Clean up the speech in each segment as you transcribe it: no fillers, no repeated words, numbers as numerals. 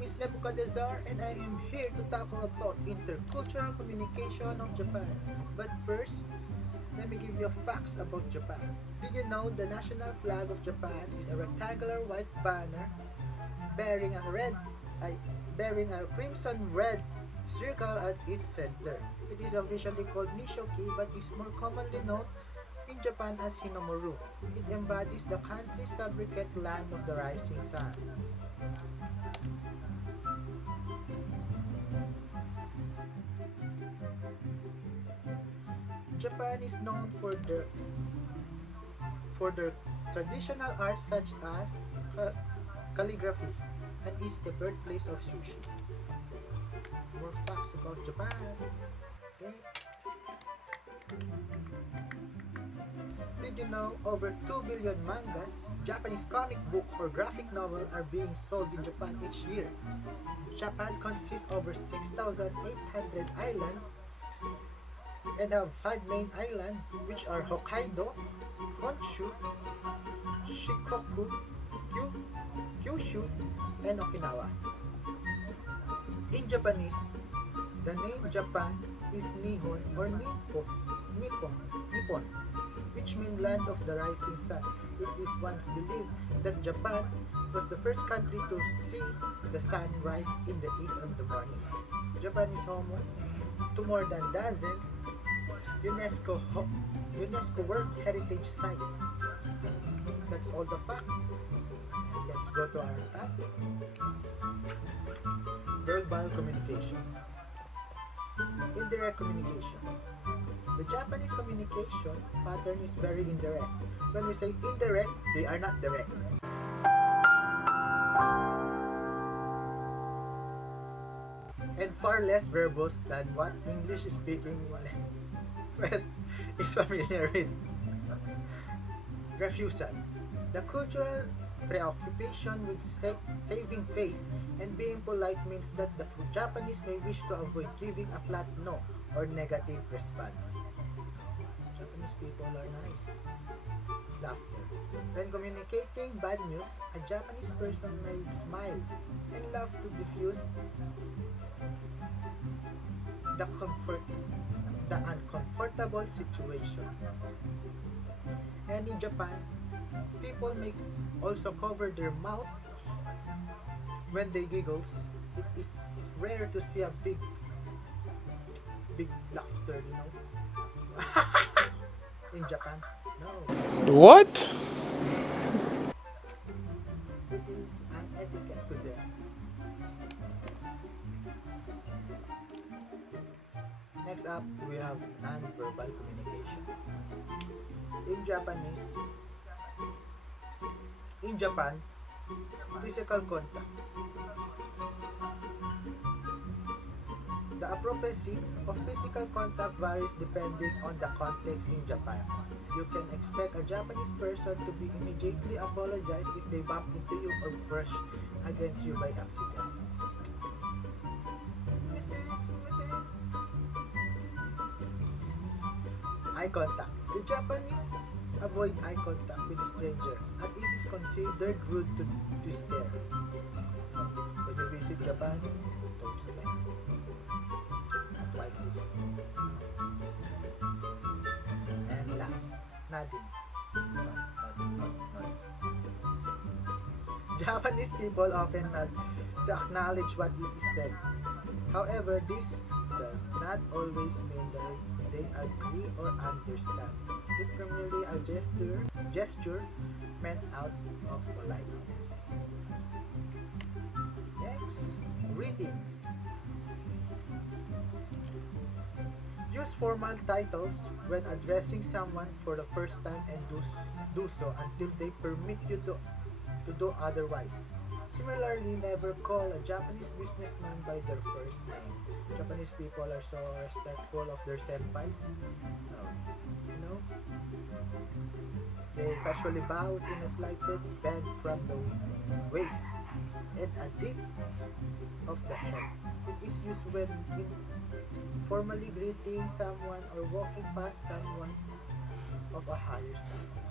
name is Nebuchadnezzar and I am here to talk about intercultural communication of Japan. But first, let me give you facts about Japan. Did you know the national flag of Japan is a rectangular white banner bearing a red I, bearing a crimson red circle at its center. It is officially called Nishoki but is more commonly known in Japan as Hinomaru. It embodies the country's sobriquet land of the rising sun. Japan is known for their traditional arts such as calligraphy and is the birthplace of sushi. More facts about Japan. Okay. Did you know over 2 billion mangas, Japanese comic book or graphic novel are being sold in Japan each year? Japan consists over 6,800 islands and have five main islands which are Hokkaido, Honshu, Shikoku, Kyushu, and Okinawa. In Japanese, the name Japan is Nihon or Nippon, which means land of the rising sun. It is once believed that Japan was the first country to see the sun rise in the east in the morning. Japan is home to more than dozens UNESCO World Heritage Sites. That's all the facts. And let's go to our topic. Verbal communication. Indirect communication. The Japanese communication pattern is very indirect. When we say indirect, they are not direct. And far less verbose than what English speaking West is familiar with. Refusal. The cultural preoccupation with saving face and being polite means that the Japanese may wish to avoid giving a flat no or negative response. Japanese people are nice. Laughter. When communicating bad news, a Japanese person may smile and laugh to diffuse the uncomfortable situation. And in Japan, people may also cover their mouth when they giggles. It is rare to see a big laughter, in Japan. No. What? It is an etiquette to them. Next up, we have non-verbal communication. In Japan, physical contact. The appropriacy of physical contact varies depending on the context in Japan. You can expect a Japanese person to be immediately apologize if they bump into you or brush against you by accident. Eye contact. The Japanese avoid eye contact with a stranger and it is considered rude to stare. When you visit Japan, don't stare at waifus. And last, nodding. Nod. Japanese people often nod to acknowledge what is said. However, this does not always mean that they agree or understand. It primarily a gesture meant out of politeness. Next, greetings. Use formal titles when addressing someone for the first time and do so until they permit you to do otherwise. Similarly, never call a Japanese businessman by their first name. Japanese people are so respectful of their senpais. They casually bows in a slighted bend from the waist and a dip of the head. It is used when formally greeting someone or walking past someone of a higher status.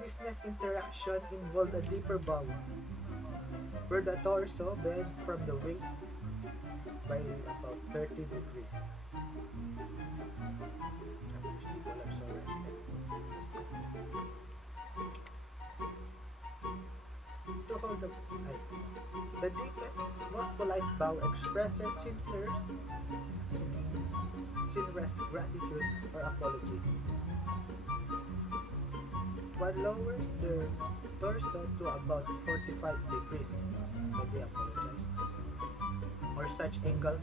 Miss finest interaction involved a deeper bow, where the torso bent from the waist by about 30 degrees. Japanese people are so respectful. To hold the deepest, most polite bow expresses sincerest gratitude or apology. One lowers their torso to about 45 degrees when they apologize, or such angle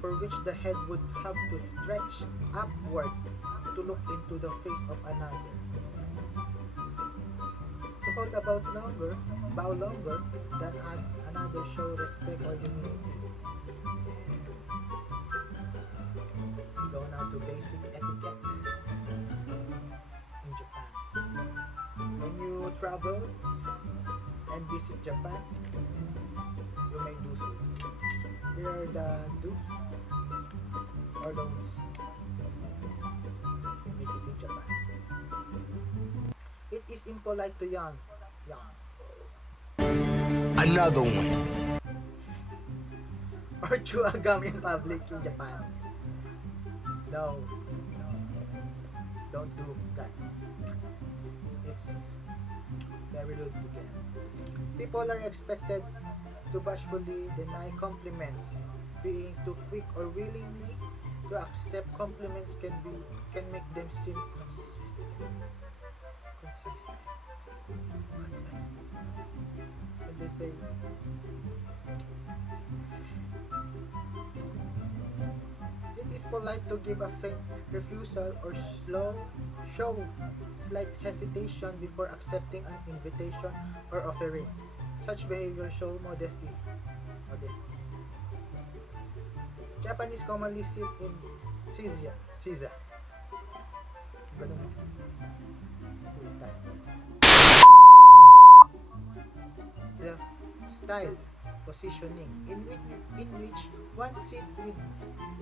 for which the head would have to stretch upward to look into the face of another. To hold bow longer than another show respect or humility. We go now to basic etiquette in Japan. When you travel and visit Japan, you may do so. Here are the do's or don'ts in visiting Japan. It is impolite to yawn. Another one. Or chew a gum in public in Japan. No. Don't do that. It's very rude to them. People are expected to bashfully deny compliments. Being too quick or willingly to accept compliments can make them seem concise. When they say it is polite to give a faint refusal or show slight hesitation before accepting an invitation or offering. Such behavior show modesty. Japanese commonly sit in Seiza. Ganun. The style positioning in which one sit with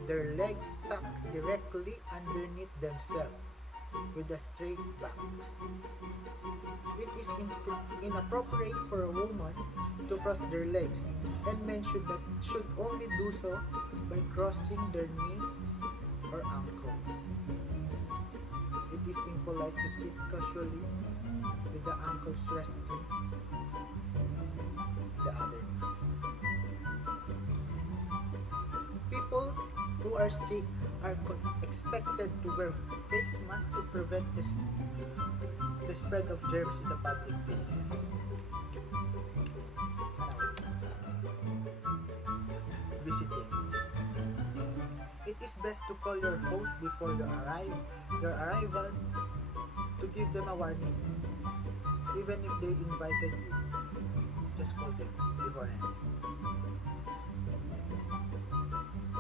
their legs tucked directly underneath themselves with a straight back. It is inappropriate for a woman to cross their legs, and men should only do so by crossing their knees or ankles. It is impolite to sit casually with the ankles resting the other. People who are sick are expected to wear face masks to prevent the spread of germs in the public places. Visiting. It is best to call your host before your arrival to give them a warning. Even if they invited you, just call them beforehand.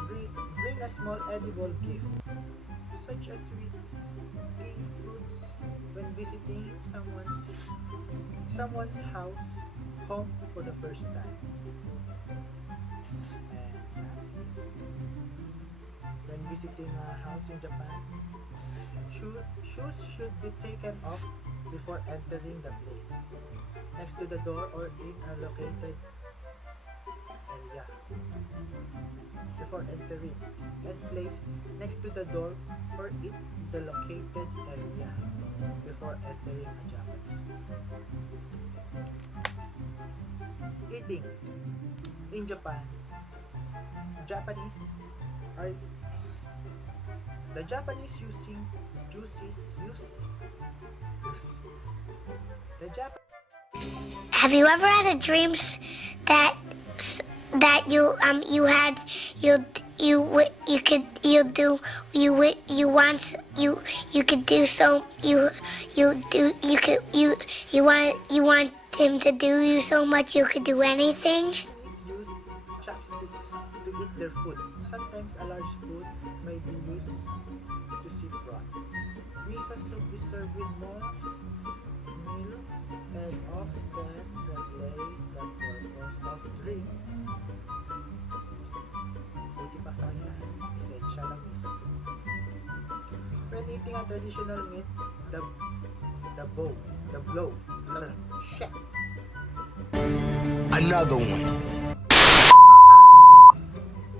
Bring a small edible gift, such as sweets, tea, fruits, when visiting someone's home for the first time. And lastly, when visiting a house in Japan, shoes should be taken off before entering the place, next to the door or in a located area. Before entering, and place next to the door or in the located area before entering a Japanese food. Eating. In Japan, the Japanese Have you ever had a dream that you want him to do you so much you could do anything? Japanese use chopsticks to eat their food. Sometimes a large spoon may be used to sip broth. Miso soup is served with most meals and often replace the purpose of drink. Buti pa sa kanya, essential ang miso soup. When eating a traditional meat, the blow Shit. Another one.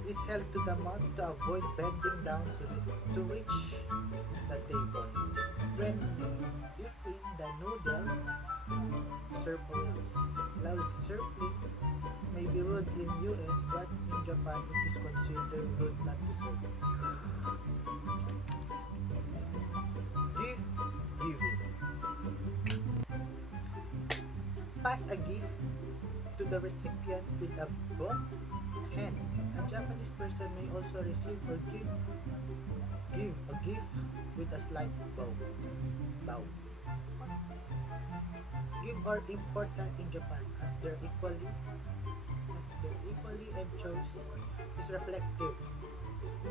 Is held to the mouth to avoid bending down to reach the table. When eating the noodle, serve away. Loud serving may be rude in US, but in Japan it is considered rude not to serve. Gift giving. Pass a gift to the recipient with a both hand. A Japanese person may also receive or give a gift with a slight bow. Bow. Give are important in Japan as their equally and choice is reflective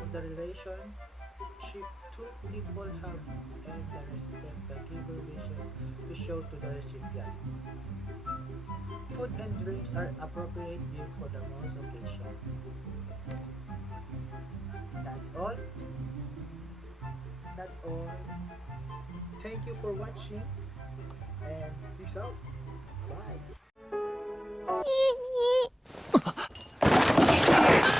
of the relationship two people have and the respect the giver wishes to show to the recipient. Food and drinks are appropriate gift for the most occasion. That's all. That's all. Thank you for watching and peace out. Bye.